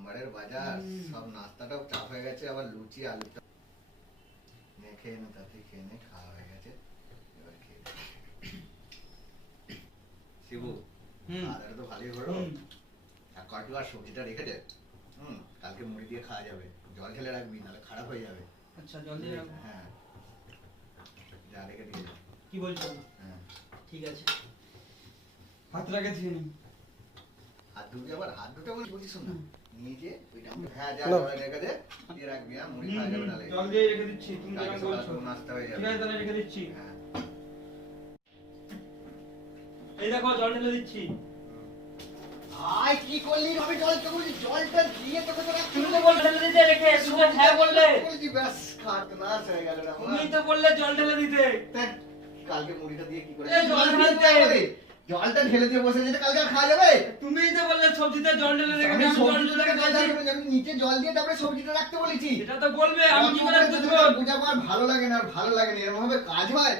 সোমবারের বাজার সব নাস্তাটাও চাপ হয়ে গেছে, আবার লুচি আলু খেয়ে নে, তাতে খেয়ে নে, খাওয়া হয়ে গেছে। এবার খেয়ে শিবু আদার তো ভালোই হলো। আর কটু আর সবজিটা রেখে দে, কালকে মুড়ি দিয়ে খাওয়া যাবে। জল ঢেলে রাখবি, নাহলে খারাপ হয়ে যাবে। আচ্ছা, জল দিয়ে রাখবো। হ্যাঁ, যা রেখে দিয়ে যা। কি বলছো? হ্যাঁ ঠিক আছে। হাতটাকে ধুয়ে নি। হাত ধুবি আবার? হাত ধুতে বলছিস না, নিয়ে যে ওইটা হ্যাঁ যা জল রেখে দে, দিয়ে রাখবি। হ্যাঁ, মুড়ি খাওয়া যাবে নাহলে। জল দিয়ে রেখে দিচ্ছি, তুমি কালকে যখন বলছো। সকালে নাস্তা হয়ে যাবে। ঠিক আছে, তাহলে রেখে দিচ্ছি। হ্যাঁ, এই দেখো জল ঢেলে দিচ্ছি। আয় কি করলি? আমি জলটা বলছি, জলটা দিয়ে তোকে তো রাখতে তুমি তো বললে ঢেলে দিতে রেখে, তুমি তো হ্যাঁ বললে। বলছি ব্যাস খাট নাশ হয়ে গেল না। তুমি তো বললে জল ঢেলে দিতে। কালকে মুড়িটা দিয়ে কি করে? এই জল ঢেলতে হবে। জলটা ঢেলে দিয়ে বসে যেতে কালকে আর খাওয়া যাবে? তুমিই তো বললে সবজিতে জল ঢেলে রেখে আমি আমি জল সবজিটা ঢেলে জল রেখেছি। ঢেলে আমি নিচে জল দিয়ে তারপরে সবজিটা রাখতে বলেছি। এটা তো বলবে, আমি কি করে বুঝবো? বুঝাবো, আর ভালো লাগে না, আর ভালো লাগে না, এরকম ভাবে কাজ হয়?